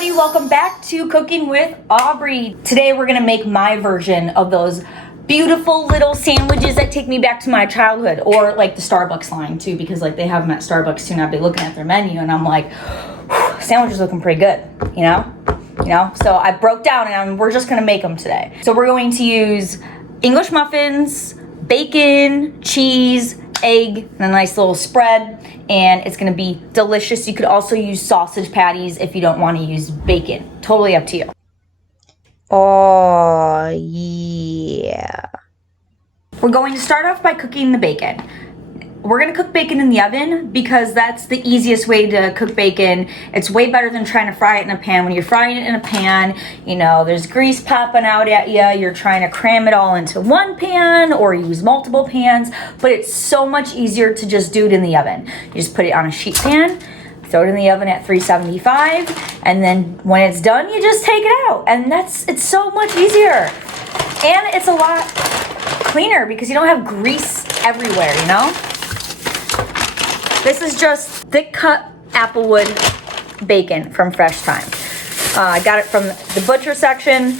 everybody, welcome back to Cooking with Aubrey. Today we're gonna make my version of those beautiful little sandwiches that take me back to my childhood, or like the Starbucks line too, because like they have them at Starbucks too, and I've been looking at their menu and I'm like, sandwiches looking pretty good, you know? So I broke down and we're just gonna make them today. So we're going to use English muffins, bacon, cheese, egg, and a nice little spread, and it's gonna be delicious. You could also use sausage patties if you don't want to use bacon. Totally up to you. Oh yeah. We're going to start off by cooking the bacon. We're gonna cook bacon in the oven because that's the easiest way to cook bacon. It's way better than trying to fry it in a pan. When you're frying it in a pan, you know, there's grease popping out at you. You're trying to cram it all into one pan or use multiple pans, but it's so much easier to just do it in the oven. You just put it on a sheet pan, throw it in the oven at 375, and then when it's done, you just take it out. And it's so much easier. And it's a lot cleaner because you don't have grease everywhere, you know? This is just thick cut Applewood bacon from Fresh Thyme. I got it from the butcher section.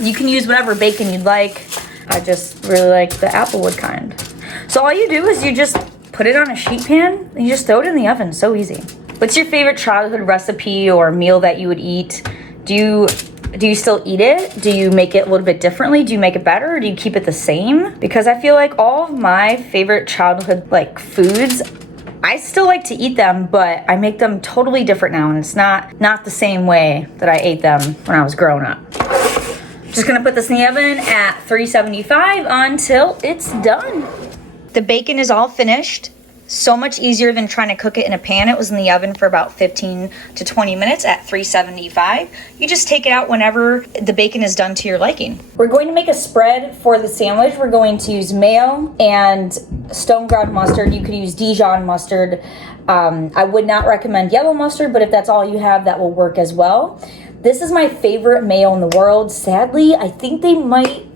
You can use whatever bacon you'd like. I just really like the Applewood kind. So all you do is you just put it on a sheet pan and you just throw it in the oven. So easy. What's your favorite childhood recipe or meal that you would eat? Do you still eat it? Do you make it a little bit differently? Do you make it better, or do you keep it the same? Because I feel like all of my favorite childhood like foods, I still like to eat them, but I make them totally different now, and it's not the same way that I ate them when I was growing up. Just gonna put this in the oven at 375 until it's done. The bacon is all finished. So much easier than trying to cook it in a pan. It was in the oven for about 15 to 20 minutes at 375. You just take it out whenever the bacon is done to your liking. We're going to make a spread for the sandwich. We're going to use mayo and stone ground mustard. You could use Dijon mustard. I would not recommend yellow mustard, but if that's all you have, that will work as well. This is my favorite mayo in the world. Sadly, I think they might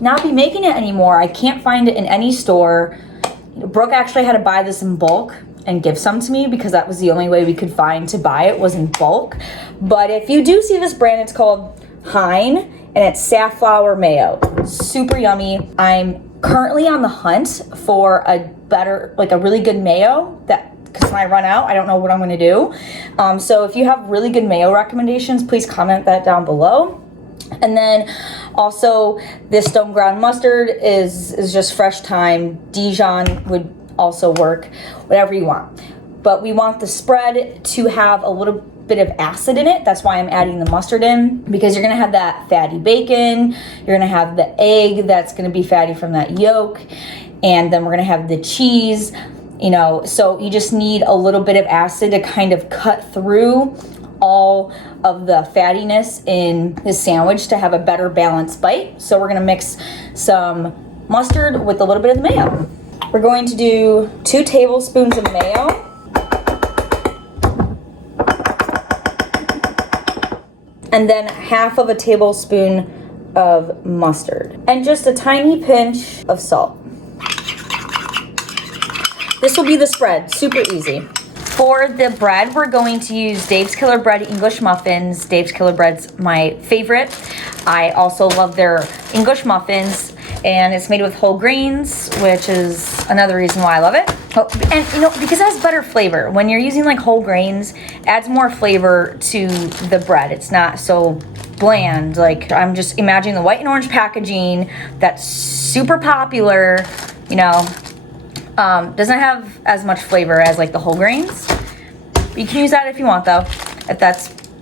not be making it anymore. I can't find it in any store. Brooke actually had to buy this in bulk and give some to me because that was the only way we could find to buy it, was in bulk. But if you do see this brand, it's called Hain, and it's Safflower Mayo. Super yummy. I'm currently on the hunt for a better, like a really good mayo, because when I run out, I don't know what I'm gonna do. So if you have really good mayo recommendations, please comment that down below. And then also this stone ground mustard is just Fresh Thyme. Dijon would also work, whatever you want. But we want the spread to have a little bit of acid in it. That's why I'm adding the mustard in, because you're gonna have that fatty bacon, you're gonna have the egg that's gonna be fatty from that yolk, and then we're gonna have the cheese, you know, so you just need a little bit of acid to kind of cut through all of the fattiness in this sandwich to have a better balanced bite. So we're gonna mix some mustard with a little bit of the mayo. We're going to do 2 tablespoons of mayo. And then half of a tablespoon of mustard. And just a tiny pinch of salt. This will be the spread, super easy. For the bread, we're going to use Dave's Killer Bread English muffins. Dave's Killer Bread's my favorite. I also love their English muffins, and it's made with whole grains, which is another reason why I love it. Oh, and you know, because it has better flavor. When you're using like whole grains, it adds more flavor to the bread. It's not so bland. Like, I'm just imagining the white and orange packaging that's super popular, you know. Doesn't have as much flavor as like the whole grains. But you can use that if you want, though.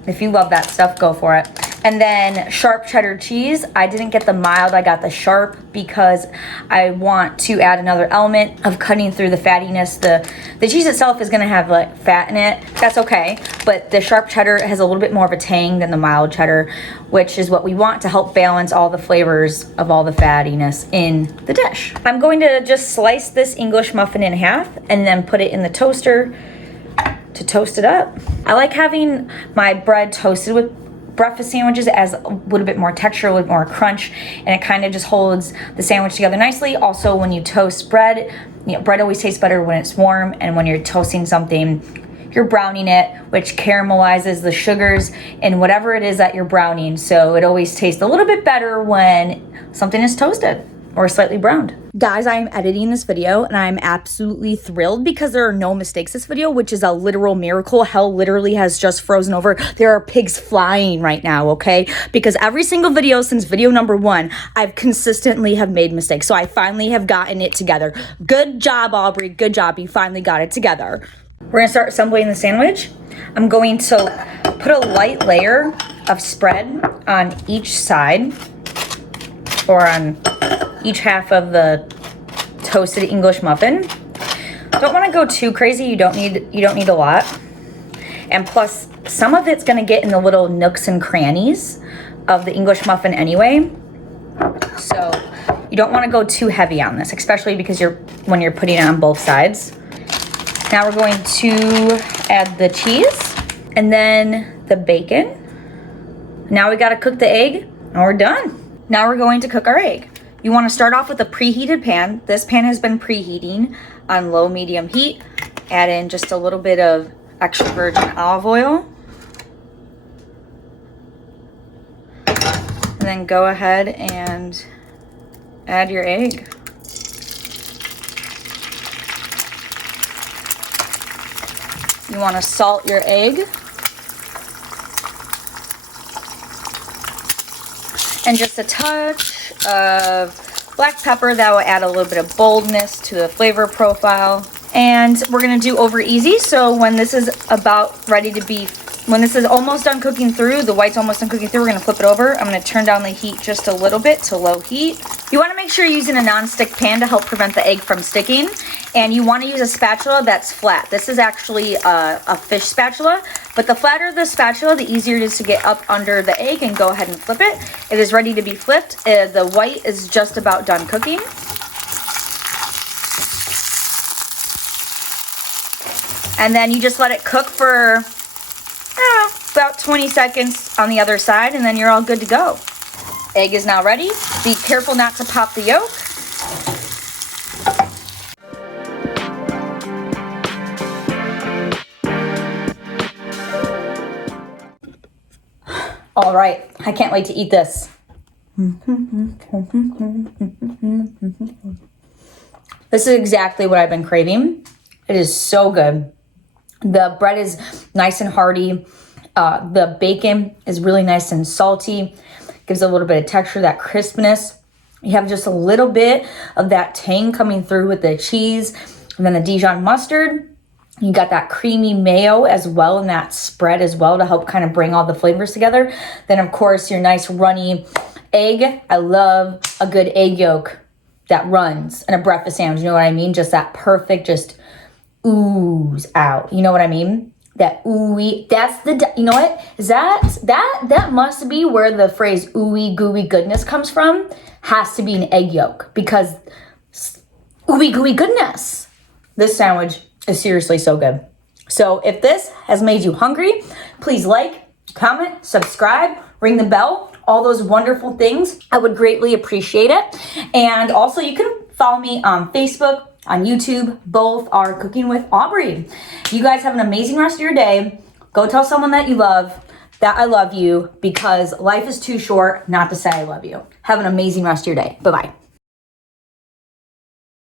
If you love that stuff, go for it. And then sharp cheddar cheese. I didn't get the mild, I got the sharp because I want to add another element of cutting through the fattiness. The cheese itself is gonna have like fat in it. That's okay, but the sharp cheddar has a little bit more of a tang than the mild cheddar, which is what we want to help balance all the flavors of all the fattiness in the dish. I'm going to just slice this English muffin in half and then put it in the toaster to toast it up. I like having my bread toasted with breakfast sandwiches as a little bit more texture, a little more crunch, and it kind of just holds the sandwich together nicely. Also, when you toast bread, you know, bread always tastes better when it's warm, and when you're toasting something, you're browning it, which caramelizes the sugars in whatever it is that you're browning. So it always tastes a little bit better when something is toasted or slightly browned. Guys, I am editing this video and I'm absolutely thrilled because there are no mistakes this video, which is a literal miracle. Hell literally has just frozen over. There are pigs flying right now, okay? Because every single video since video number 1, I've consistently have made mistakes. So I finally have gotten it together. Good job, Aubrey. Good job. You finally got it together. We're gonna start assembling the sandwich. I'm going to put a light layer of spread on each side, or on each half of the toasted English muffin. Don't want to go too crazy. You don't need a lot. And plus, some of it's going to get in the little nooks and crannies of the English muffin anyway. So you don't want to go too heavy on this, especially because when you're putting it on both sides. Now we're going to add the cheese and then the bacon. Now we got to cook the egg and we're done. Now we're going to cook our egg. You want to start off with a preheated pan. This pan has been preheating on low medium heat. Add in just a little bit of extra virgin olive oil. And then go ahead and add your egg. You want to salt your egg. And just a touch of black pepper that will add a little bit of boldness to the flavor profile. And we're gonna do over easy, so when this is about ready to be, when this is almost done cooking through, the white's almost done cooking through, we're gonna flip it over. I'm gonna turn down the heat just a little bit to low heat. You wanna make sure you're using a non-stick pan to help prevent the egg from sticking. And you wanna use a spatula that's flat. This is actually a fish spatula, but the flatter the spatula, the easier it is to get up under the egg and go ahead and flip it. It is ready to be flipped. The white is just about done cooking. And then you just let it cook for about 20 seconds on the other side, and then you're all good to go. Egg is now ready. Be careful not to pop the yolk. All right, I can't wait to eat this. This is exactly what I've been craving. It is so good. The bread is nice and hearty. The bacon is really nice and salty. Gives a little bit of texture, that crispness. You have just a little bit of that tang coming through with the cheese. And then the Dijon mustard. You got that creamy mayo as well, and that spread as well to help kind of bring all the flavors together. Then, of course, your nice runny egg. I love a good egg yolk that runs in a breakfast sandwich. You know what I mean? Just that perfect, just ooze out. You know what I mean? That ooey. That's the, you know what? Is that must be where the phrase ooey gooey goodness comes from. Has to be an egg yolk, because ooey gooey goodness. This sandwich is seriously so good. So if this has made you hungry, please like, comment, subscribe, ring the bell, all those wonderful things. I would greatly appreciate it. And also you can follow me on Facebook, on YouTube. Both are Cooking with Aubrey. You guys have an amazing rest of your day. Go tell someone that you love that I love you, because life is too short not to say I love you. Have an amazing rest of your day. Bye-bye.